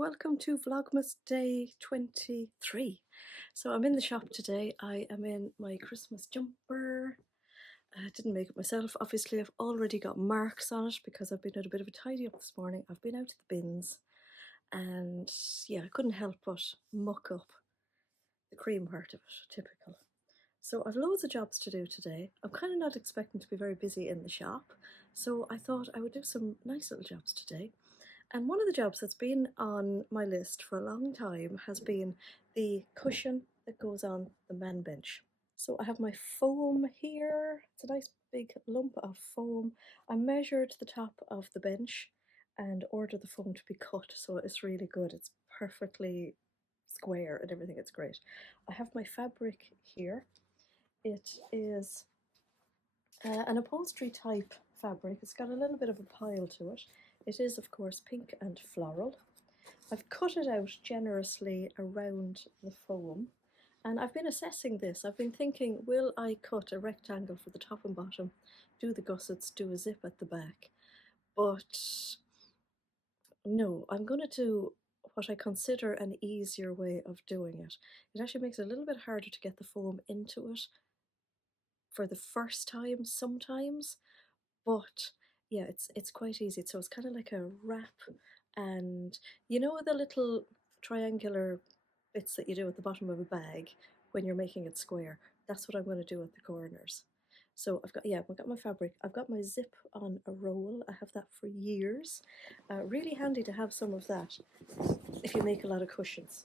welcome to Vlogmas day 23. So I'm in the shop today. I am in my Christmas jumper. I didn't make it myself. Obviously I've already got marks on it because I've been at a bit of a tidy up this morning. I've been out to the bins and yeah, I couldn't help but muck up the cream part of it, typical. So I've loads of jobs to do today. I'm kind of not expecting to be very busy in the shop, so I thought I would do some nice little jobs today. And one of the jobs that's been on my list for a long time has been the cushion that goes on the man bench. So I have my foam here. It's a nice big lump of foam. I measured the top of the bench and ordered the foam to be cut, so it's really good. It's perfectly square and everything. It's great. I have my fabric here. It is an upholstery type fabric. It's got a little bit of a pile to it. It is, of course, pink and floral. I've cut it out generously around the foam, and I've been assessing this. I've been thinking, will I cut a rectangle for the top and bottom, do the gussets, do a zip at the back? But no, I'm going to do what I consider an easier way of doing it. It actually makes it a little bit harder to get the foam into it for the first time sometimes, but yeah, it's quite easy. So it's kind of like a wrap, and you know the little triangular bits that you do at the bottom of a bag when you're making it square. That's what I'm going to do at the corners. So I've got my fabric. I've got my zip on a roll. I have that for years. Really handy to have some of that if you make a lot of cushions.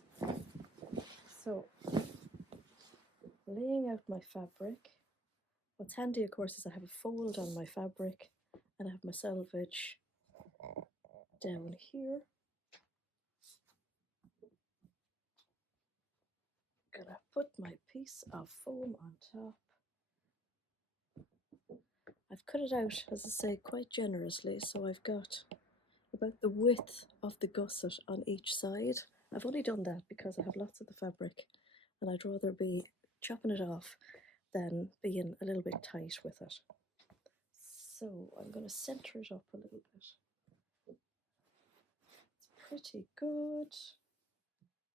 So laying out my fabric. What's handy, of course, is I have a fold on my fabric and I have my selvage down here. Gonna put my piece of foam on top. I've cut it out, as I say, quite generously, so I've got about the width of the gusset on each side. I've only done that because I have lots of the fabric and I'd rather be chopping it off than being a little bit tight with it. So I'm going to centre it up a little bit. It's pretty good.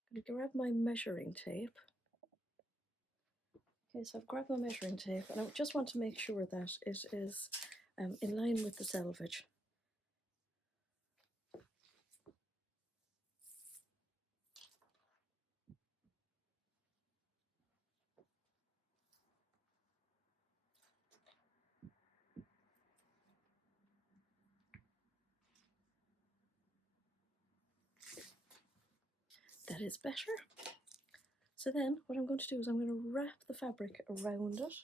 I'm going to grab my measuring tape. Okay, so I've grabbed my measuring tape and I just want to make sure that it is in line with the selvage. That is better. So then what I'm going to do is I'm going to wrap the fabric around it.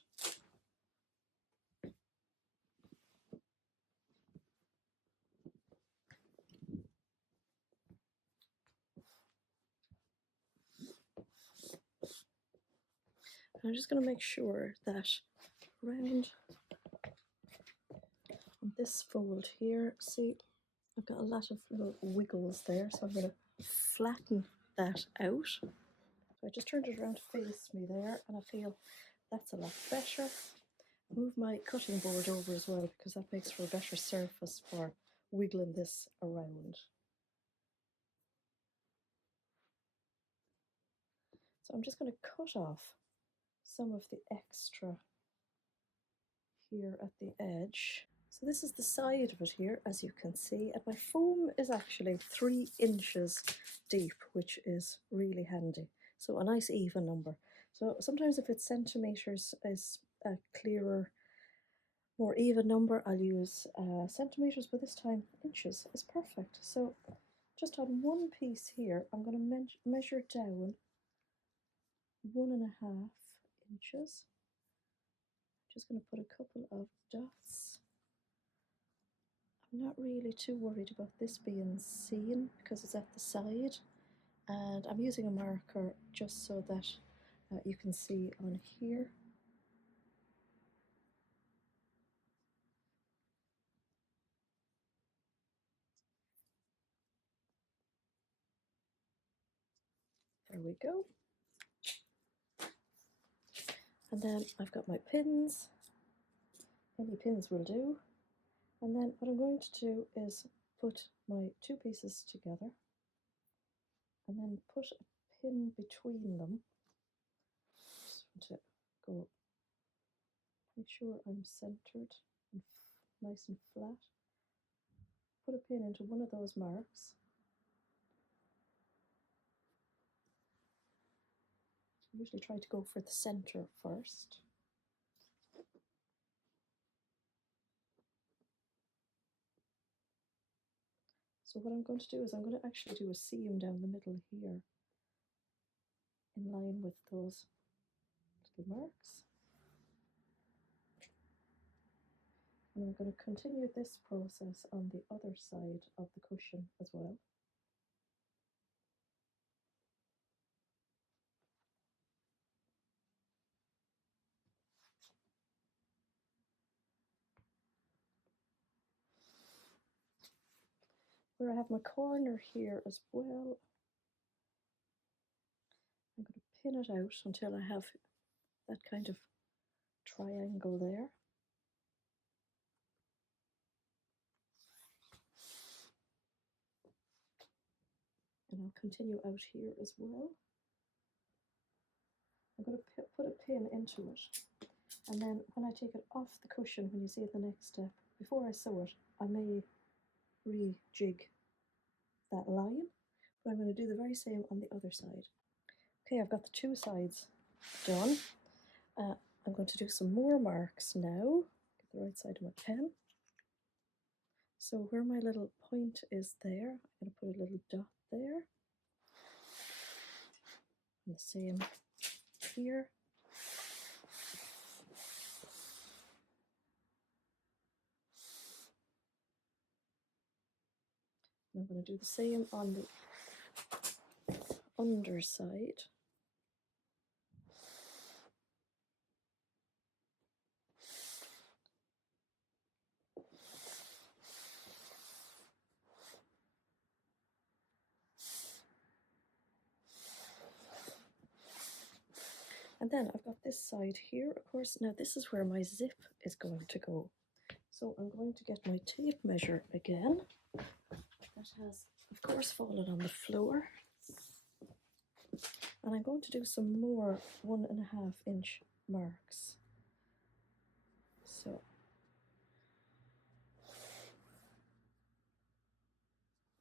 And I'm just going to make sure that around on this fold here, see, I've got a lot of little wiggles there, so I'm going to flatten that out. So I just turned it around to face me there, and I feel that's a lot better. Move my cutting board over as well, because that makes for a better surface for wiggling this around. So I'm just going to cut off some of the extra here at the edge. So this is the side of it here, as you can see, and my foam is actually 3 inches deep, which is really handy. So a nice even number. So sometimes if it's centimetres is a clearer, more even number, I'll use centimetres, but this time inches is perfect. So just on one piece here, I'm going to measure down 1.5 inches. Just going to put a couple of dots. I'm not really too worried about this being seen because it's at the side, and I'm using a marker just so that you can see on here. There we go. And then I've got my pins. Any pins will do. And then what I'm going to do is put my 2 pieces together. and then put a pin between them. Just want to go, make sure I'm centered and nice and flat. Put a pin into one of those marks. I usually try to go for the center first. So what I'm going to do is I'm going to actually do a seam down the middle here, in line with those little marks. And I'm going to continue this process on the other side of the cushion as well. Where I have my corner here as well, I'm going to pin it out until I have that kind of triangle there. And I'll continue out here as well. I'm going to put a pin into it, and then when I take it off the cushion, when you see the next step, before I sew it, I may rejig that line, but I'm going to do the very same on the other side. Okay, I've got the two sides done. I'm going to do some more marks now. Get the right side of my pen. So where my little point is there, I'm going to put a little dot there. And the same here. And I'm going to do the same on the underside. And then I've got this side here, of course. Now this is where my zip is going to go. So I'm going to get my tape measure again. That has, of course, fallen on the floor. And I'm going to do some more 1.5 inch marks. So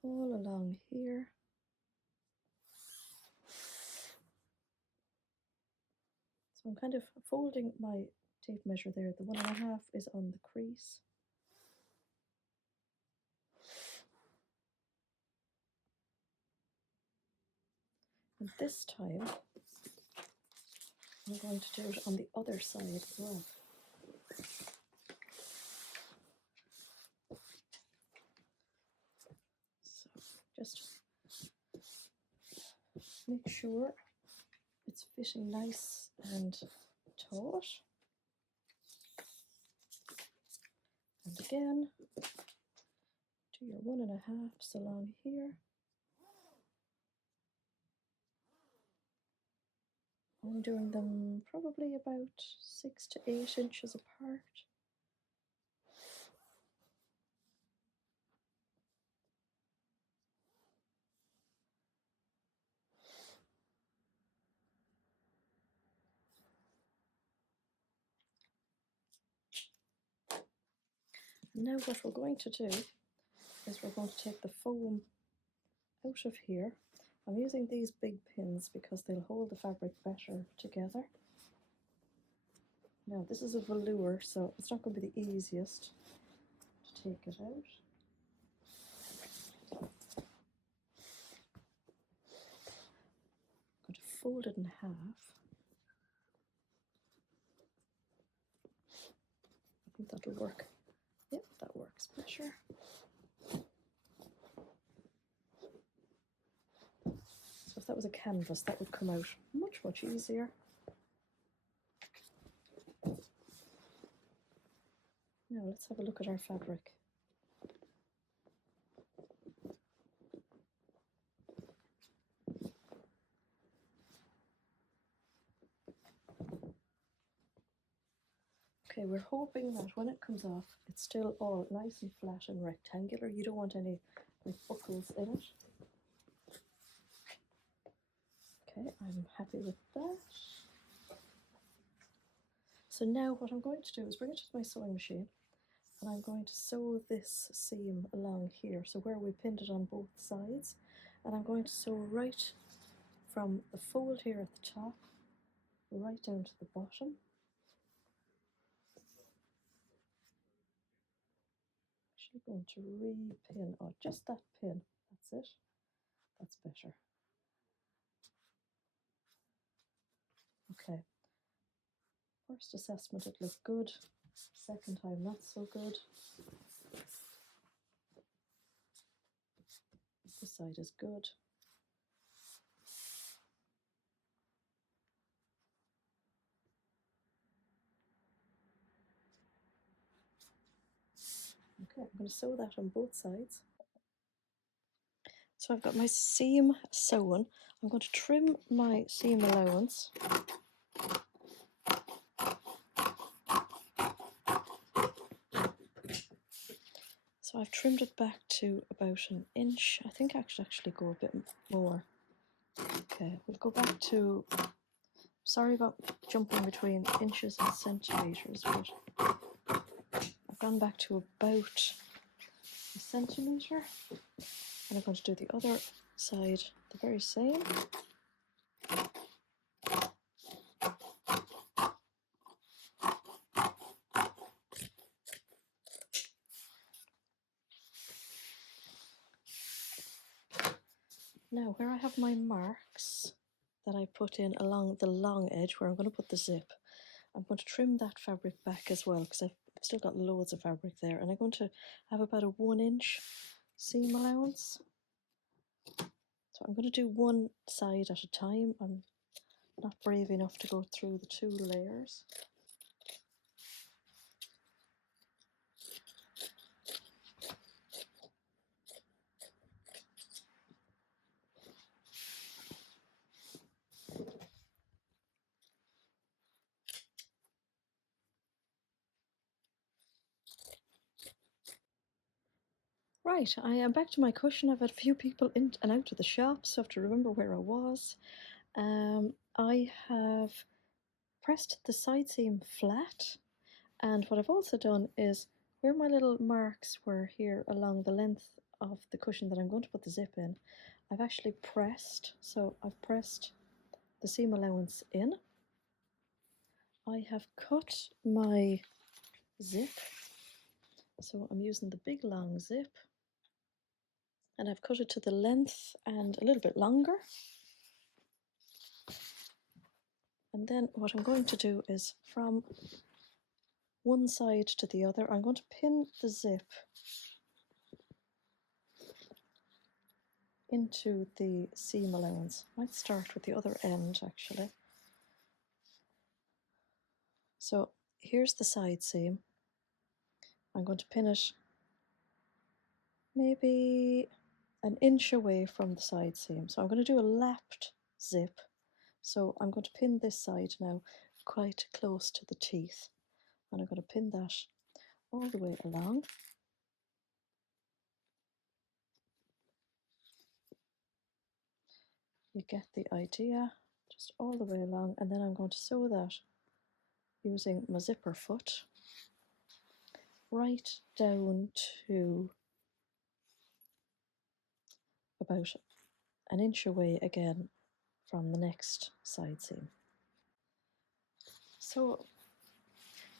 all along here. So I'm kind of folding my tape measure there. The 1.5 is on the crease. And this time, I'm going to do it on the other side as well. So just make sure it's fitting nice and taut. And again, do your 1.5s along here. I'm doing them probably about 6 to 8 inches apart. Now what we're going to do is we're going to take the foam out of here. I'm using these big pins because they'll hold the fabric better together. Now this is a velour, so it's not going to be the easiest to take it out. I'm going to fold it in half. I think that'll work. Yep, that works better. So if that was a canvas, that would come out much, much easier. Now let's have a look at our fabric. Okay, we're hoping that when it comes off, it's still all nice and flat and rectangular. You don't want any like buckles in it. Okay, I'm happy with that. So now what I'm going to do is bring it to my sewing machine, and I'm going to sew this seam along here, so where we pinned it on both sides, and I'm going to sew right from the fold here at the top right down to the bottom. Actually going to re-pin, oh, just that pin, that's it, that's better. Okay, first assessment it looked good, second time not so good. This side is good. Okay, I'm going to sew that on both sides. So I've got my seam sewn. I'm going to trim my seam allowance. So I've trimmed it back to about an inch. I think I should actually go a bit more. Okay, we'll go back to, sorry about jumping between inches and centimetres, but I've gone back to about a centimetre. And I'm going to do the other side the very same. Now where I have my marks that I put in along the long edge where I'm going to put the zip, I'm going to trim that fabric back as well because I've still got loads of fabric there, and I'm going to have about a 1 inch seam allowance. So I'm going to do one side at a time. I'm not brave enough to go through the 2 layers. Right, I am back to my cushion. I've had a few people in and out of the shop, so I have to remember where I was. I have pressed the side seam flat, and what I've also done is where my little marks were here along the length of the cushion that I'm going to put the zip in, I've actually pressed, so I've pressed the seam allowance in. I have cut my zip, so I'm using the big long zip, and I've cut it to the length and a little bit longer. And then what I'm going to do is from one side to the other, I'm going to pin the zip into the seam allowance. I might start with the other end actually. So here's the side seam. I'm going to pin it maybe an inch away from the side seam. So I'm going to do a lapped zip. So I'm going to pin this side now quite close to the teeth, and I'm going to pin that all the way along. You get the idea, just all the way along, and then I'm going to sew that using my zipper foot right down to about an inch away again from the next side seam. So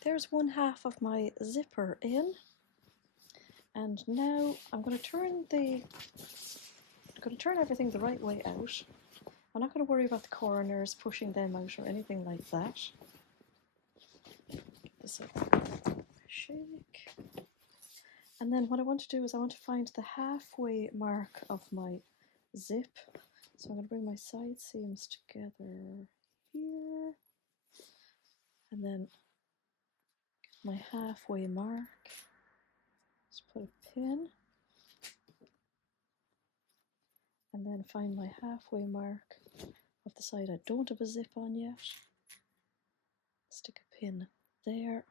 there's 1/2 of my zipper in, and now I'm going to turn everything the right way out. I'm not going to worry about the corners, pushing them out or anything like that. Get this a shake. And then what I want to do is I want to find the halfway mark of my zip. So I'm going to bring my side seams together here, and then my halfway mark. Just put a pin, and then find my halfway mark of the side I don't have a zip on yet. Stick a pin there.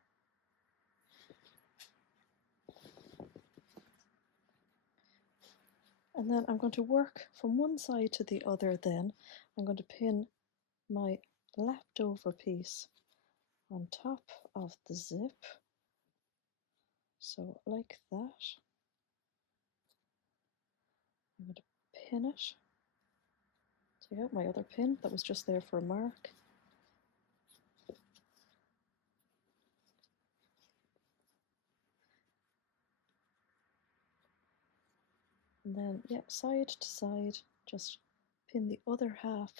And then I'm going to work from one side to the other. Then I'm going to pin my leftover piece on top of the zip, so like that. I'm going to pin it. Take out my other pin that was just there for a mark. And then, yeah, side to side, just pin the other half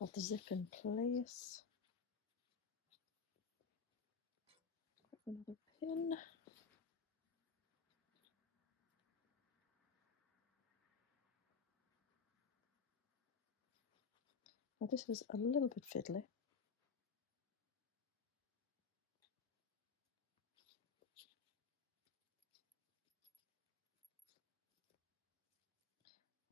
of the zip in place. Another pin. Now this is a little bit fiddly.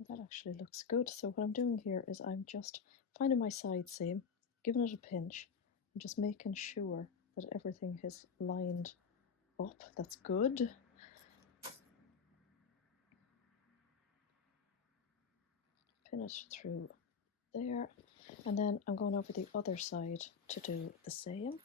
That actually looks good. So what I'm doing here is I'm just finding my side seam, giving it a pinch, and just making sure that everything is lined up. That's good. Pin it through there, and then I'm going over the other side to do the same.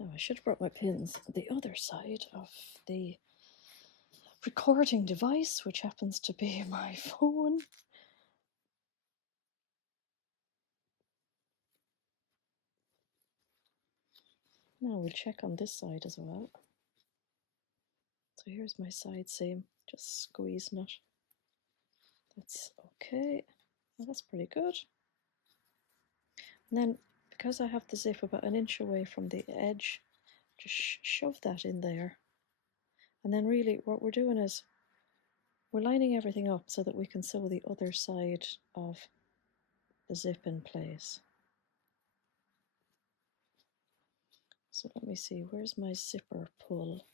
Now I should have brought my pins on the other side of the recording device, which happens to be my phone. Now we'll check on this side as well. So here's my side seam, just squeezing it. That's okay. Well, that's pretty good. And then, because I have the zip about an inch away from the edge, just shove that in there. And then really what we're doing is we're lining everything up so that we can sew the other side of the zip in place. So let me see, where's my zipper pull?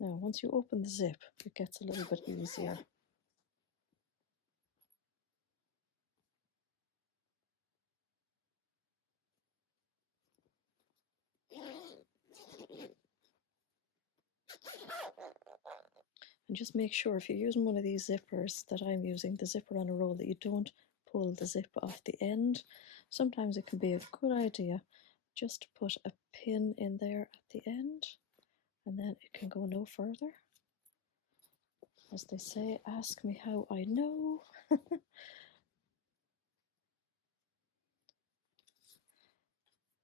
Now, once you open the zip, it gets a little bit easier. And just make sure if you're using one of these zippers that I'm using, the zipper on a roll, that you don't pull the zip off the end. Sometimes it can be a good idea just to put a pin in there at the end, and then it can go no further. As they say, ask me how I know.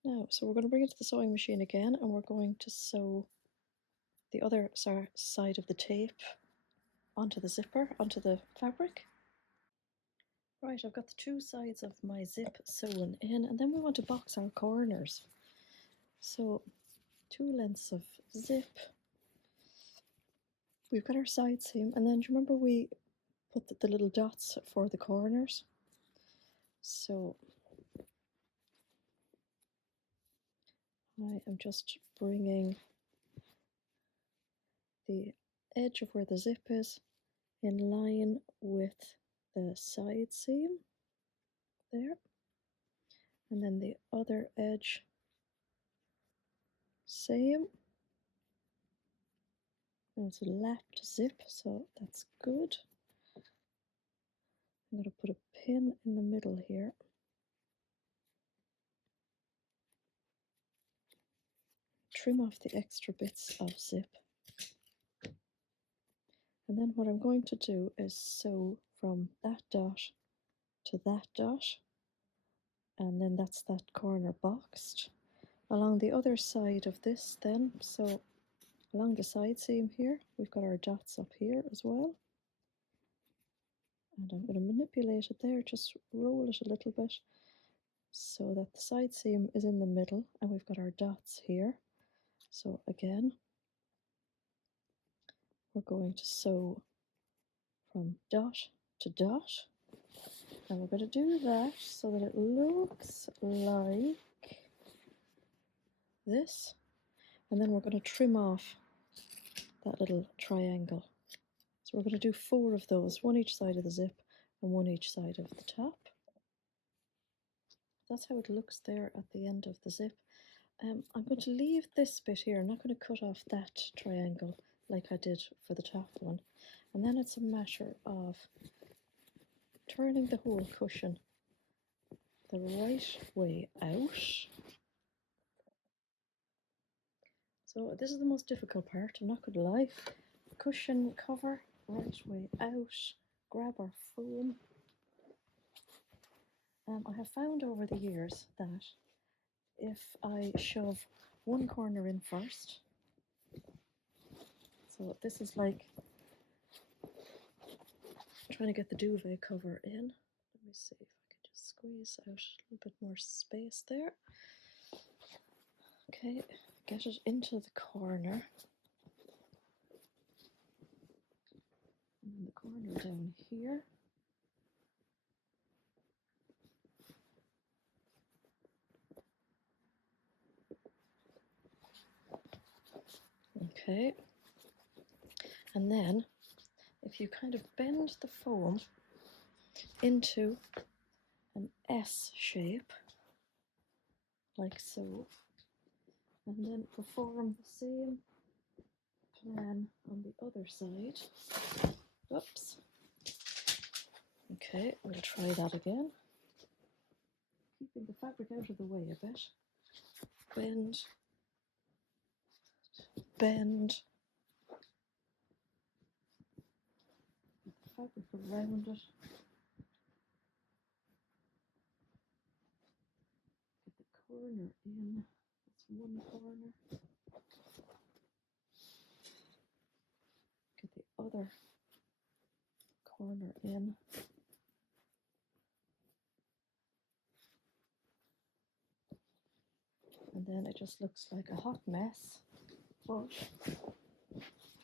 Now, so we're going to bring it to the sewing machine again, and we're going to sew the other side of the tape onto the zipper, onto the fabric. Right, I've got the two sides of my zip sewn in, and then we want to box our corners. So 2 lengths of zip. We've got our side seam, and then do you remember we put the little dots for the corners? So I am just bringing the edge of where the zip is in line with the side seam there, and then the other edge same. Now it's a lapped zip, so that's good. I'm going to put a pin in the middle here. Trim off the extra bits of zip. And then what I'm going to do is sew from that dot to that dot, and then that's that corner boxed. Along the other side of this then, so along the side seam here, we've got our dots up here as well. And I'm going to manipulate it there, just roll it a little bit so that the side seam is in the middle, and we've got our dots here. So again, we're going to sew from dot to dot, and we're going to do that so that it looks like this, and then we're going to trim off that little triangle. So we're going to do 4 of those, one each side of the zip, and one each side of the top. That's how it looks there at the end of the zip. I'm going to leave this bit here. I'm not going to cut off that triangle like I did for the top one. And then it's a matter of turning the whole cushion the right way out. So this is the most difficult part, I'm not going to lie. Cushion cover, right way out, grab our foam. I have found over the years that if I shove one corner in first, so this is like trying to get the duvet cover in. Let me see if I can just squeeze out a little bit more space there. Okay, get it into the corner. And then the corner down here. Okay, and then if you kind of bend the foam into an S shape, like so, and then perform the same plan on the other side. Oops. Okay, we'll try that again. Keeping the fabric out of the way a bit. Bend, bend. Get the fabric around it. Get the corner in. That's one corner. Get the other corner in. And then it just looks like a hot mess. But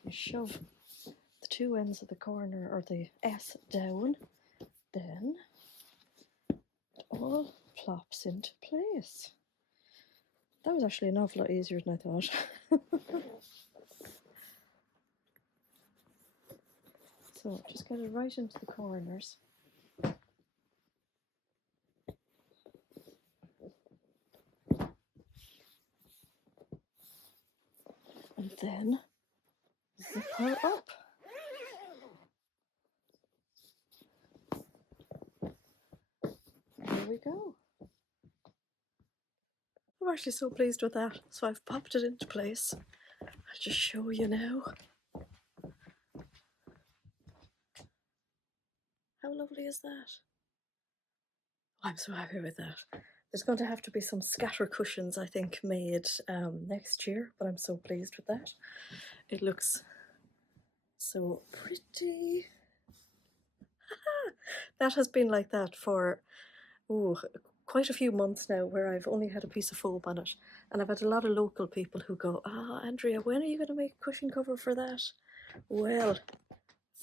you shove the two ends of the corner or the S down, then it all plops into place. That was actually an awful lot easier than I thought. So just get it right into the corners. And then zip her up. There we go. I'm actually so pleased with that. So I've popped it into place. I'll just show you now. How lovely is that? I'm so happy with that. There's going to have to be some scatter cushions, I think, made next year, but I'm so pleased with that. It looks so pretty. That has been like that for quite a few months now, where I've only had a piece of foam on it, and I've had a lot of local people who go, Andrea, when are you going to make a cushion cover for that? Well,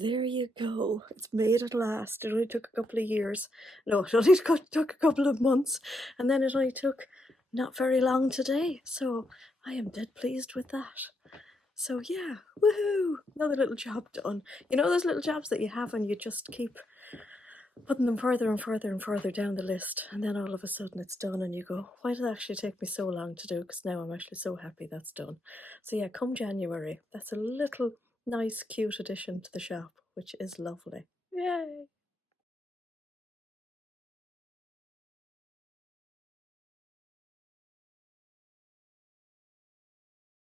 there you go. It's made at last. It only took a couple of years. No, it only took a couple of months, and then it only took not very long today. So I am dead pleased with that. So yeah, woohoo! Another little job done. You know those little jobs that you have and you just keep putting them further and further and further down the list, and then all of a sudden it's done and you go, why did it actually take me so long to do? Because now I'm actually so happy that's done. So yeah, come January, that's a little nice cute addition to the shop, which is lovely.